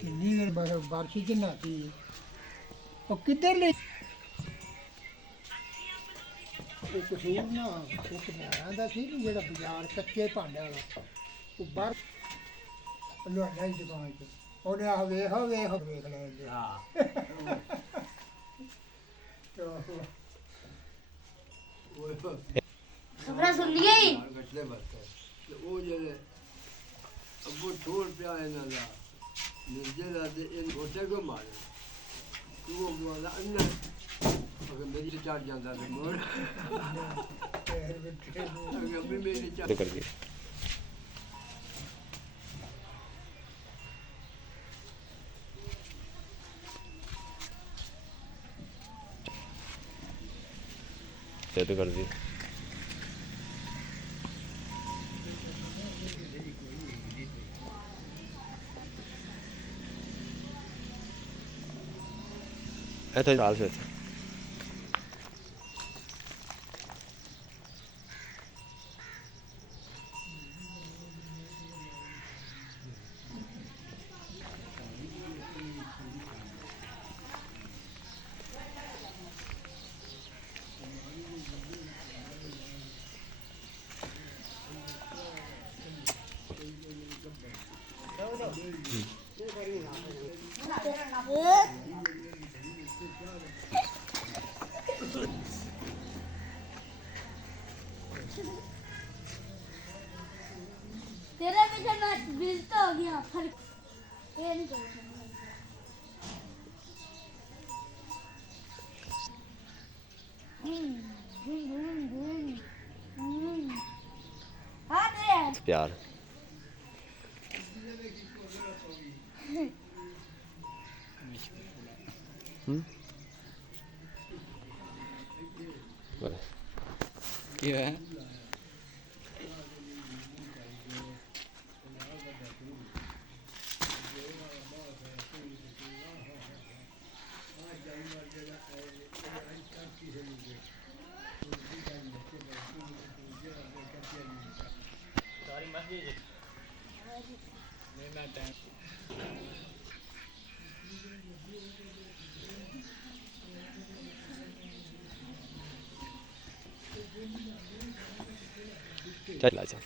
ਕਿੰਨੀ ਬਾਰਿਸ਼ ਚ ਨਹਾਤੀ ਉਹ ਕਿੱਧਰ ਲੈ ਉਹ ਕਸੂਰ ਨਾ ਇੱਕ ਆਂਦਾ ਸੀ ਜਿਹੜਾ ਬਾਜ਼ਾਰ ਕੱਚੇ ਭਾਂਡਿਆਂ ਵਾਲਾ ਉਹ ਬਾਹਰ ਲੋਹਾਂ ਦੀ ਦੁਕਾਨ 'ਚ ਉਹਨੇ ਆ ਵੇਖ ਲੈਂਦੇ ਹਾਂ ਖਬਰਾਂ ਸੁਣ ਲਈ ਉਹ ਜਿਹੜੇ ਅੱਗੋਂ ਛੋੜ ਪਿਆ ਇਹਨਾਂ ਦਾ ਨਿਰਜੇ ਦਾ ਤੇ ਇਹ ਗੋਟੇ ਕੋ ਮਾਰੇ ਉਹ ਬੋਲਾ ਅੰਨਾ ਅਗਰ ਮੇਰੀ ਤੇ ਚੜ ਜਾਂਦਾ ਤੇ ਮੋੜ ਅਗਰ ਮੇਰੀ ਚੜ कर दिया तो कर दी तो साल से तेरे पीछे मैं बिजता हो गया फर्क ये नहीं कर प्यार क्या है चला जा